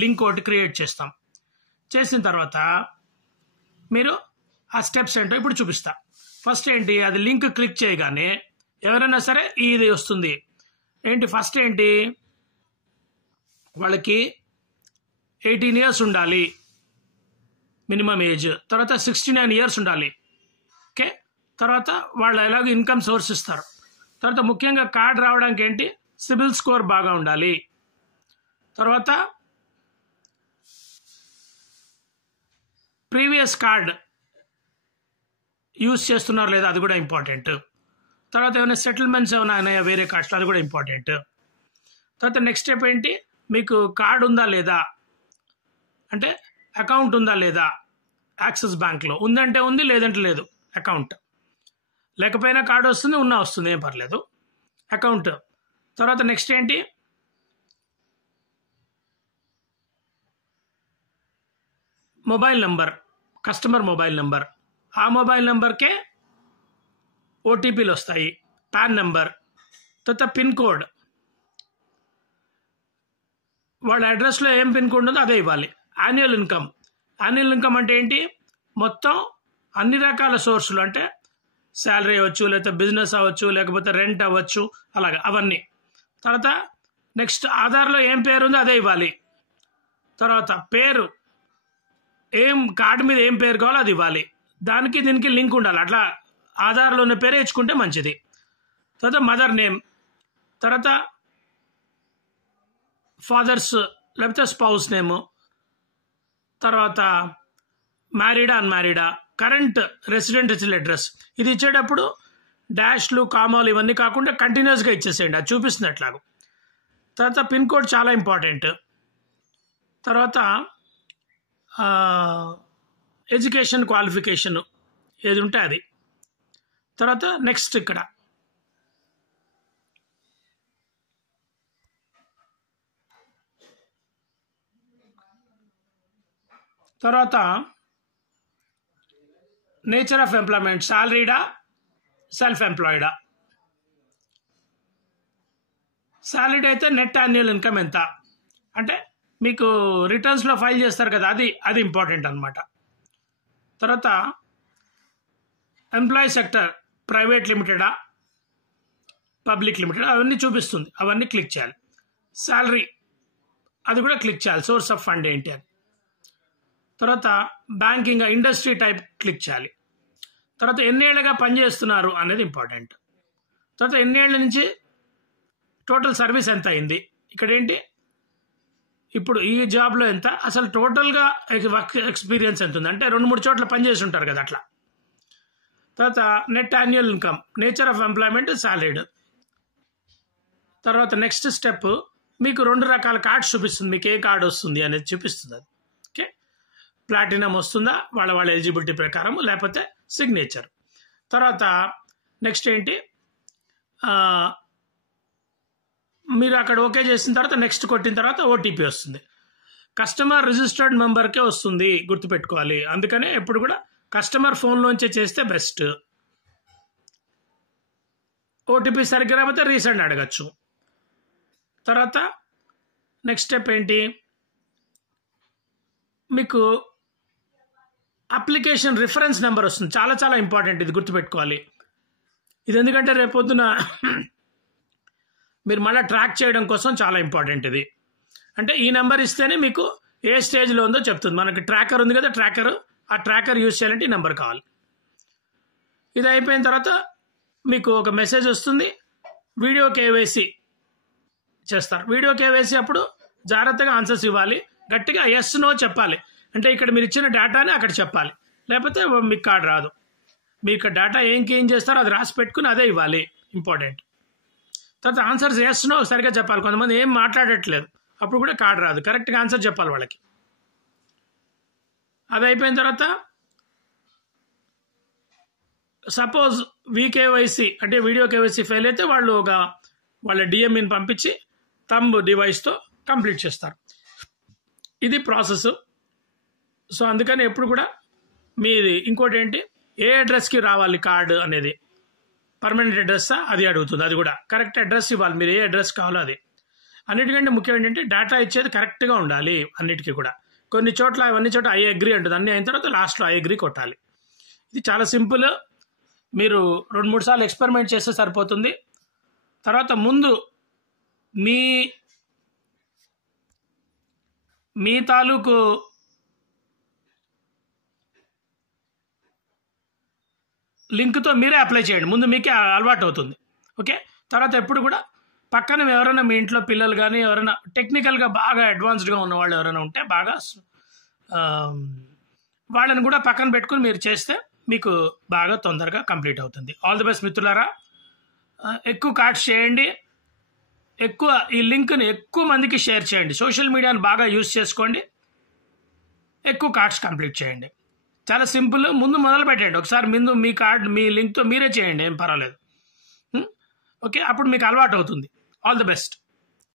Link ఒకటి create చేస్తాం. చేసిన తర్వాత మీరు ఆ స్టెప్స్ ఏంటో ఇప్పుడు చూపిస్తా. ఫస్ట్ ఏంటి, అది లింక్ క్లిక్ చేయగానే ఎవరైనా సరే ఇది వస్తుంది. ఏంటి ఫస్ట్ ఏంటి, వాళ్ళకి 18 years ఉండాలి మినిమం ఏజ్, తర్వాత 69 years ఉండాలి. ఓకే, తర్వాత వాళ్ళు ఎలాగో ఇన్కమ్ సోర్స్ ఇస్తారు. తర్వాత ముఖ్యంగా కార్డ్ రావడానికి ఏంటి, సిబిల్ స్కోర్ బాగా ఉండాలి. తర్వాత ప్రీవియస్ కార్డ్ యూజ్ చేస్తున్నారు లేదా అది కూడా ఇంపార్టెంట్. తర్వాత ఏమైనా సెటిల్మెంట్స్ ఏమైనా ఉన్నాయా వేరే కార్డ్స్లో, అది కూడా ఇంపార్టెంట్. తర్వాత నెక్స్ట్ స్టెప్ ఏంటి, మీకు కార్డ్ ఉందా లేదా, అంటే అకౌంట్ ఉందా లేదా యాక్సిస్ బ్యాంక్లో. ఉందంటే ఉంది, లేదంటే లేదు. అకౌంట్ లేకపోయినా కార్డు వస్తుంది, ఉన్నా వస్తుంది, ఏం పర్లేదు. అకౌంట్. తర్వాత నెక్స్ట్ ఏంటి, mobile number, customer mobile number. ఆ మొబైల్ నెంబర్కే ఓటీపీలు వస్తాయి. పాన్ నెంబర్, తర్వాత పిన్ కోడ్, వాళ్ళ అడ్రస్లో ఏం పిన్ కోడ్ ఉందో అదే ఇవ్వాలి. Annual income. యాన్యువల్ ఇన్కమ్ అంటే ఏంటి, మొత్తం అన్ని రకాల సోర్సులు, అంటే శాలరీ అవ్వచ్చు, లేకపోతే బిజినెస్ అవ్వచ్చు, లేకపోతే రెంట్ అవ్వచ్చు, అలాగా అవన్నీ. తర్వాత నెక్స్ట్ ఆధార్లో ఏం పేరు ఉందో అదే ఇవ్వాలి. తర్వాత పేరు, ఏం కార్డు మీద ఏం పేరు కావాలో అది ఇవ్వాలి. దానికి దీనికి లింక్ ఉండాలి. అట్లా ఆధార్లో ఉన్న పేరే ఇచ్చుకుంటే మంచిది. తర్వాత మదర్ నేమ్, తర్వాత ఫాదర్స్ లేకపోతే స్పౌస్ నేము, తర్వాత మ్యారీడా అన్మ్యారీడా, కరెంట్ రెసిడెన్షియల్ అడ్రస్. ఇది ఇచ్చేటప్పుడు డాష్లు కామాలు ఇవన్నీ కాకుండా కంటిన్యూస్గా ఇచ్చేసేయండి, అది చూపిస్తుంది అట్లాగూ. తర్వాత పిన్ కోడ్ చాలా ఇంపార్టెంట్. తర్వాత ఎడ్యుకేషన్ క్వాలిఫికేషన్ ఏది ఉంటే అది. తర్వాత నెక్స్ట్ ఇక్కడ తర్వాత నేచర్ ఆఫ్ ఎంప్లాయ్మెంట్, శాలరీడా సెల్ఫ్ ఎంప్లాయిడా. శాలరీ అయితే నెట్ యాన్యువల్ ఇన్కమ్ ఎంత, అంటే మీకు రిటర్న్స్లో ఫైల్ చేస్తారు కదా, అది ఇంపార్టెంట్ అనమాట. తర్వాత ఎంప్లాయీ సెక్టర్, ప్రైవేట్ లిమిటెడా పబ్లిక్ లిమిటెడ్, అవన్నీ చూపిస్తుంది, అవన్నీ క్లిక్ చేయాలి. శాలరీ అది కూడా క్లిక్ చేయాలి, సోర్స్ ఆఫ్ ఫండ్ ఏంటి అని. తర్వాత బ్యాంకింగ్ ఇండస్ట్రీ టైప్ క్లిక్ చేయాలి. తర్వాత ఎన్నేళ్ళగా పనిచేస్తున్నారు అనేది ఇంపార్టెంట్. తర్వాత ఎన్నేళ్ళ నుంచి టోటల్ సర్వీస్ ఎంత అయింది, ఇక్కడ ఏంటి ఇప్పుడు ఈ జాబ్లో ఎంత, అసలు టోటల్గా వర్క్ ఎక్స్పీరియన్స్ ఎంత ఉంది, అంటే 2-3 చోట్ల పనిచేసి ఉంటారు కదా అట్లా. తర్వాత net annual income, nature of employment, salaried. తర్వాత నెక్స్ట్ స్టెప్ మీకు 2 రకాల కార్డ్స్ చూపిస్తుంది, మీకు ఏ కార్డు వస్తుంది అనేది చూపిస్తుంది. అది ఓకే, ప్లాటినం వస్తుందా వాళ్ళ ఎలిజిబిలిటీ ప్రకారం, లేకపోతే సిగ్నేచర్. తర్వాత నెక్స్ట్ ఏంటి, మీరు అక్కడ ఓకే చేసిన తర్వాత నెక్స్ట్ కొట్టిన తర్వాత ఓటీపీ వస్తుంది. కస్టమర్ రిజిస్టర్డ్ మెంబర్కే వస్తుంది, గుర్తుపెట్టుకోవాలి. అందుకనే ఎప్పుడు కూడా కస్టమర్ ఫోన్లోంచే చేస్తే బెస్ట్. ఓటీపీ సరిగ్గా రాకపోతే రీసెండ్ అడగచ్చు. తర్వాత నెక్స్ట్ స్టెప్ ఏంటి, మీకు అప్లికేషన్ రిఫరెన్స్ నెంబర్ వస్తుంది. చాలా చాలా ఇంపార్టెంట్, ఇది గుర్తుపెట్టుకోవాలి. ఇది ఎందుకంటే రేపొద్దున మీరు మళ్ళీ ట్రాక్ చేయడం కోసం చాలా ఇంపార్టెంట్ ఇది. అంటే ఈ నెంబర్ ఇస్తేనే మీకు ఏ స్టేజ్లో ఉందో చెప్తుంది. మనకి ట్రాకర్ ఉంది కదా, ఆ ట్రాకర్ యూజ్ చేయాలంటే ఈ నెంబర్ కావాలి. ఇది అయిపోయిన తర్వాత మీకు ఒక మెసేజ్ వస్తుంది, వీడియో కేవైసీ చేస్తారు. వీడియో కేవైసీ అప్పుడు జాగ్రత్తగా ఆన్సర్స్ ఇవ్వాలి, గట్టిగా ఎస్ నో చెప్పాలి. అంటే ఇక్కడ మీరు ఇచ్చిన డేటాని అక్కడ చెప్పాలి, లేకపోతే మీకు కార్డు రాదు. మీకు డేటా ఏం చేస్తారో అది రాసి పెట్టుకుని అదే ఇవ్వాలి, ఇంపార్టెంట్. తర్వాత ఆన్సర్స్ ఎస్ నో సరిగ్గా చెప్పాలి. కొంతమంది ఏం మాట్లాడట్లేదు, అప్పుడు కూడా కార్డు రాదు. కరెక్ట్గా ఆన్సర్ చెప్పాలి వాళ్ళకి. అది అయిపోయిన తర్వాత సపోజ్ వీకేవైసీ అంటే వీడియో కేవైసీ ఫెయిల్ అయితే వాళ్ళ డిఎంఈని పంపించి థంబ్ డివైస్తో కంప్లీట్ చేస్తారు. ఇది ప్రాసెస్. సో అందుకని ఎప్పుడు కూడా మీది ఇంకోటి ఏంటి, ఏ అడ్రస్కి రావాలి కార్డు అనేది, పర్మనెంట్ అడ్రస్సా అది అడుగుతుంది. అది కూడా కరెక్ట్ అడ్రస్ ఇవ్వాలి, మీరు ఏ అడ్రస్ కావాలో అది. అన్నిటికంటే ముఖ్యం ఏంటంటే డేటా ఇచ్చేది కరెక్ట్గా ఉండాలి అన్నిటికీ కూడా. కొన్ని చోట్ల అన్ని చోట్ల ఐ అగ్రీ ఉంటుంది, అన్నీ అయిన తర్వాత లాస్ట్లో ఐ అగ్రీ కొట్టాలి. ఇది చాలా సింపుల్. మీరు 2-3 సార్లు ఎక్స్పెరిమెంట్ చేస్తే సరిపోతుంది. తర్వాత ముందు మీ తాలూకు లింక్తో మీరే అప్లై చేయండి. ముందు మీకే అలవాటు అవుతుంది. ఓకే, తర్వాత ఎప్పుడు కూడా పక్కన ఎవరైనా మీ ఇంట్లో పిల్లలు కానీ ఎవరైనా టెక్నికల్గా బాగా అడ్వాన్స్డ్గా ఉన్న వాళ్ళు ఎవరైనా ఉంటే బాగా వాళ్ళని కూడా పక్కన పెట్టుకుని మీరు చేస్తే మీకు బాగా తొందరగా కంప్లీట్ అవుతుంది. ఆల్ ది బెస్ట్ మిత్రులారా. ఎక్కువ కార్డ్స్ చేయండి, ఈ లింక్ని ఎక్కువ మందికి షేర్ చేయండి. సోషల్ మీడియాని బాగా యూజ్ చేసుకోండి, ఎక్కువ కార్డ్స్ కంప్లీట్ చేయండి. చాలా సింపుల్. ముందు మొదలు పెట్టండి ఒకసారి. ముందు మీ లింక్తో మీరే చేయండి, ఏం పర్వాలేదు. ఓకే, అప్పుడు మీకు అలవాటు అవుతుంది. All the best.